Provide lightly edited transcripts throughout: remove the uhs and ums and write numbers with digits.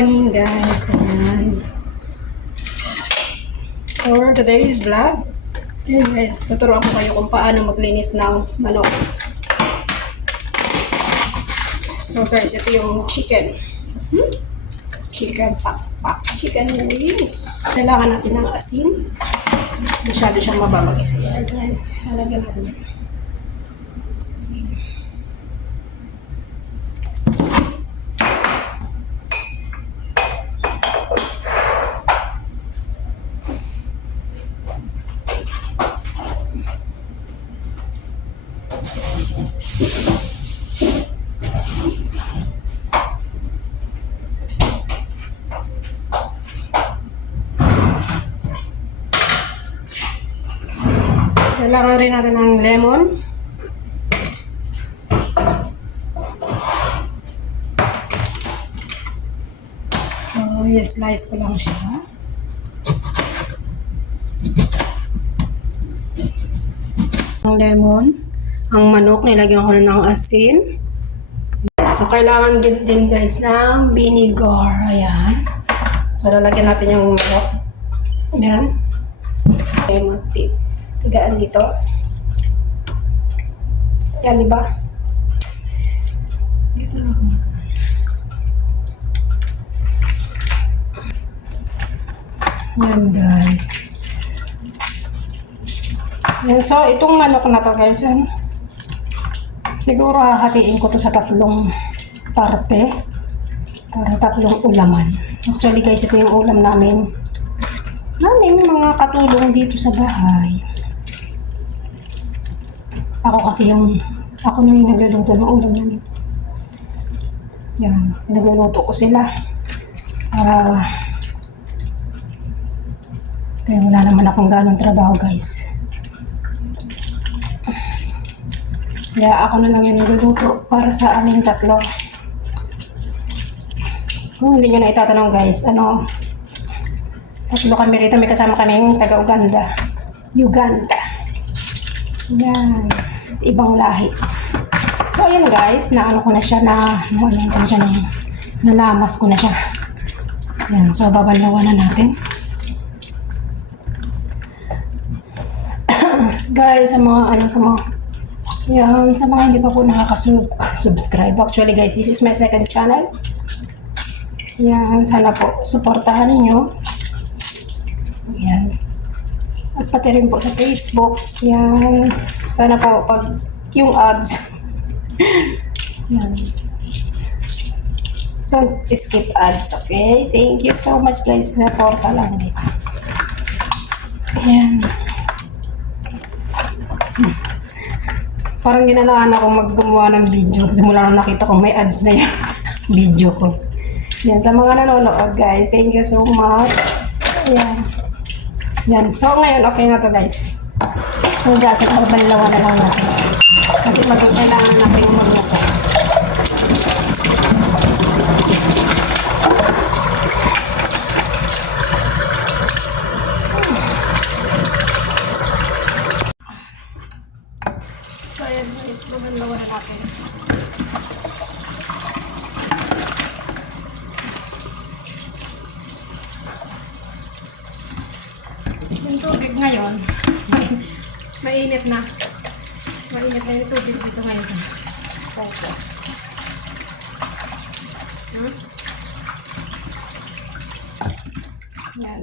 morning guys. Ayan. For today's vlog, ayan guys, tuturuan ko kayo kung paano maglinis ng manok. So guys, ito yung chicken. Chicken pakpak. Chicken wings. Kailangan natin ng asin. Masyado siyang mababagay sa iyo. Guys, halagyan natin yan. Asin. Kailangan rin natin ng lemon. So, i-slice ko lang siya. Ang lemon. Ang manok, nilagyan ko na ng asin. So, kailangan din guys ng vinegar. Ayan. So, lalagyan natin yung manok. Ayan. Lemon tip. Tigaan dito. Yan, di ba? Dito lang. Yan, guys. Yan, so, itong manok na to, guys, yan. Siguro hahatiin ko to sa tatlong parte. Para tatlong ulaman. Actually, guys, ito yung ulam namin. Mga katulong dito sa bahay. Ako na yung nagluluto ng ulam namin. Yan, nagluluto ko sila. Para kaya wala naman akong ganong trabaho, guys. Kaya ako na lang yung nagluluto para sa aming tatlo. Kung hindi nyo na itatanong, guys, tatlo kami rito, may kasama kaming taga-Uganda. Uganda. Yan. Ibang lahi. So, ayan guys, naano ko na siya, nalamas ko na siya. Yan. So, babanlawan na natin. Guys, sa mga hindi pa po nakaka-subscribe. Actually guys, this is my second channel. Yan. Sana po, supportahan niyo. Yan. At pati rin po sa Facebook. Yan. Sana po pag yung ads. Yan. Don't skip ads, okay? Thank you so much guys. Supporta lang dito. Yan. Parang ginalaan ako maggumawa ng video. Simula nung nakita ko may ads na yung video ko. Yan. Sa mga nanonood guys, thank you so much. Yan. Yan. So, ngayon, okay na to guys. So, dati, banlawan na lang natin. Kasi kailangan natin yung magluto. So, ayan guys, banlawan na natin. Yung tubig ngayon, mainit na. Mainit na yung tubig dito ngayon sa poso. Yan.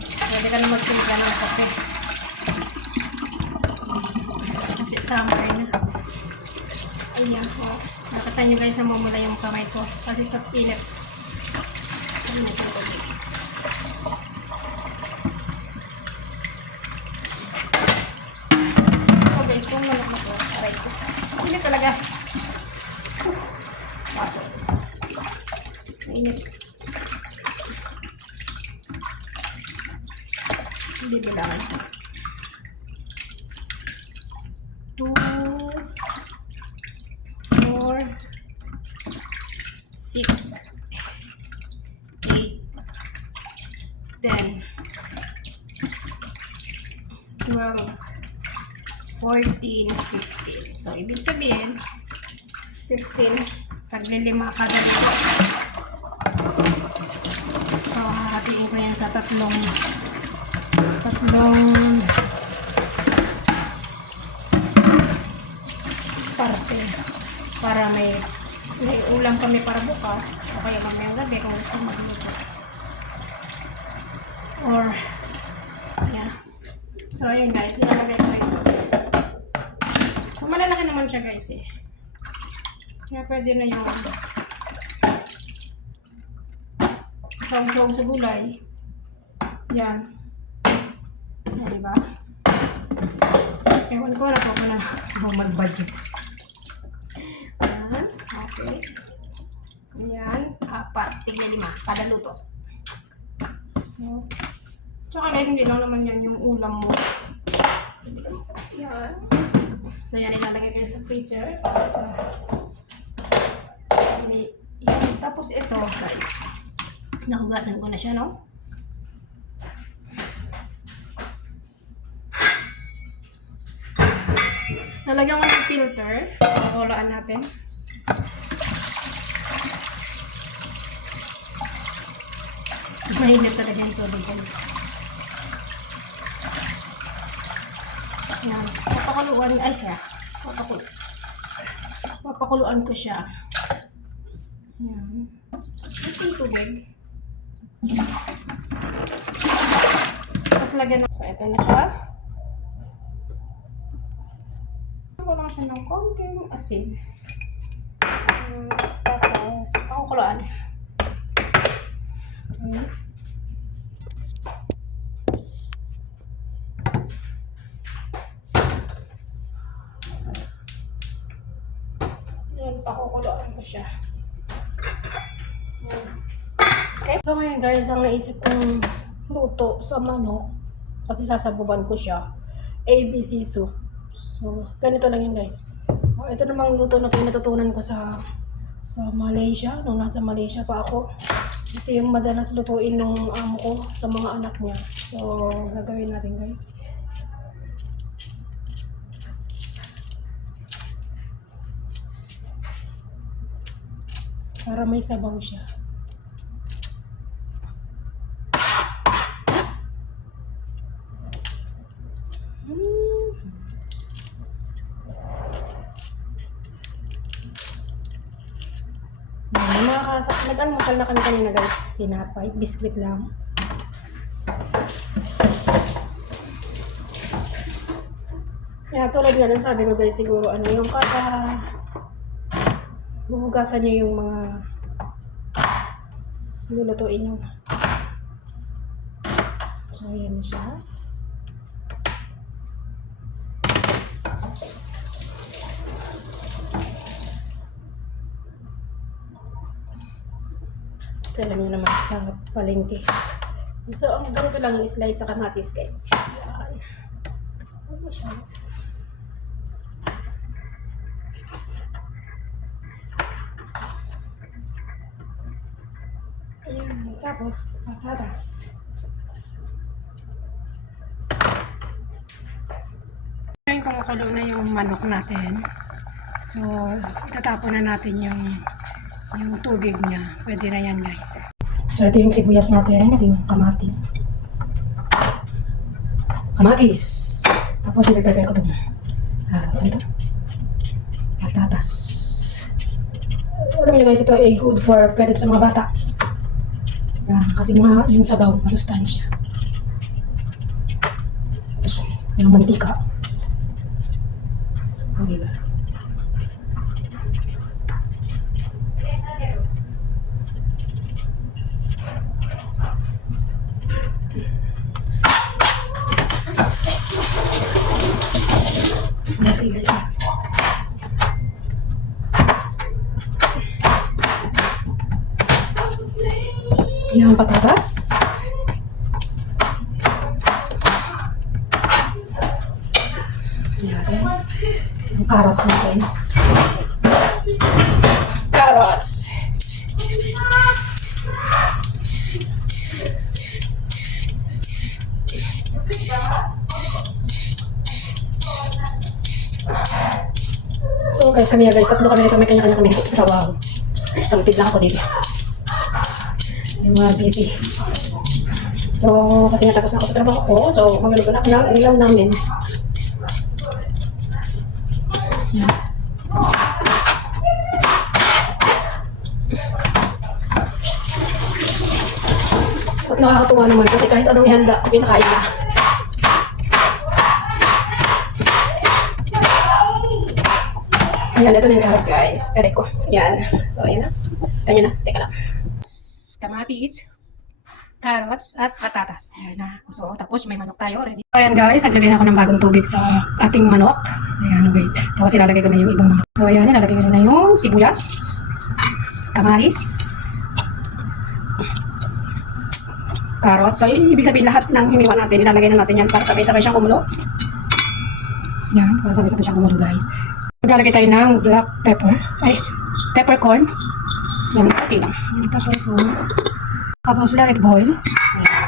Pwede ka na magtimpla ng kape. Kasi summer na. Ayan po. Nakita nyo guys na mamula yung kamay ko. Kasi sa init. Ayan na yung tubig. Kung manok na po, aray ko. Init talaga. Pasok. Init. Hindi bilangan. 2, 4, 6, 8, 10, 12, 14, 15. So, ibig sabihin, 15, Taglilima kada luto. So, hahatiin ko yan sa tatlong parte. Para may ulam kami para bukas. O kaya mamayang gabi kung gusto magluto. Or, yeah. So, ayun guys. Ilalagay ko ito. So, malalaki naman siya guys eh. Kaya pwede na yung sawsaw sa gulay. Yan. O, diba? Ewan ko na po na mag-budget. Yan. Okay. Yan. 4, tigla 5. Kada luto. So, tsaka guys, hindi lang naman yan yung ulam mo. Yan. So, yan. Ilalagay ko sa freezer. Para sa yan. Tapos ito guys. Nahugasan ko na siya, no? Nalagyan ko ng filter. Pakulaan natin. Mainit talaga yung tubig guys. Yan. Papakuluan. Ay, kaya. Papakuluan ko siya. Yan. Ito yung tubig. Tapos lagyan na. So, ito na siya. Ko lang siya ng konting asin. Tapos, pakukuluan. Yan, pakukuluan ko siya. Yan. Okay. So, ngayon guys, ang naisip kong luto sa manok, kasi sasabuban ko siya, ABC soup. So, ganito lang yun guys. Ito namang luto na ito natutunan ko sa Malaysia. Nung nasa Malaysia pa ako. Ito yung madalas lutuin nung amo ko sa mga anak niya. So, gagawin natin guys. Para may sabaw siya. Nag-almusal na kami kanina guys. Tinapay, biskuit lang. Kaya tulad nga ng sabi ko guys, siguro ano yung huhugasan nyo yung mga lulutuin nyo. So, yan na siya. Kasi alam nyo naman sa palengke. So, ang ganito lang yung slice sa kamatis guys. Yan. Ano siya? Ayan. Tapos, patatas. Ngayon kumukulo na yung manok natin. So, itatapon na natin yung tubig niya. Pwede na yan guys. So ito yung sibuyas natin. Ito yung kamatis. Tapos i-prepare ko ito. Ano ito? Patatas. Alam niyo guys, ito ay good for pwede sa mga bata. Kasi yung sabaw, masustansya. Tapos yung mantika. Okay ba? Messy guys. Yung patatas. Ayan. Yung carrots natin. Carrots. So guys, tatlo kami nito, may kanya-kanya kami trabaho. Sampid lang ako dito. Yung mga busy. So, kasi natapos na ako sa trabaho ko. So, magluluto na ako ng ulam namin. Yan. At nakakatuwa naman kasi kahit anong ihanda ko, pinakain na. Ayan, ito na yung carrots guys. Pere ko. Yan. So, ayan na. Tanya na. Teka lang. Kamatis, carrots, at patatas. Ayan na. So, tapos may manok tayo already. Ayan guys, naglagay na ako ng bagong tubig sa ating manok. Ayan, wait. Tapos ilalagay ko na yung ibang manok. So, ayan, ilalagay ko na yung sibuyas, kamatis, carrots. So, ibig sabihin lahat ng hiniwa natin, ilalagay na natin yan para sabay-sabay siyang kumulo. Yan, para sabay-sabay siyang kumulo guys. Maglalagay tayo ng black pepper. Ay, peppercorn. Yan, pati lang. Yan, peppercorn. Tapos let it boil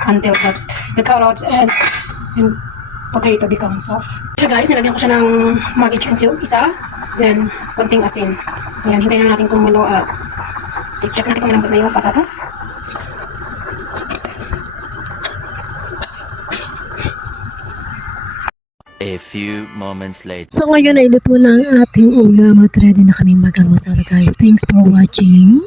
until the carrots and potato become soft. So guys, nilagyan ko siya ng Maggi chicken cube, isa. Then, konting asin. Ayan, hintayin na natin kumulo at i-check natin kung malambot na yung patatas. A few moments later. So ngayon ay luto na ang ating ulam at ready na kaming mag-almusal guys. Thanks for watching.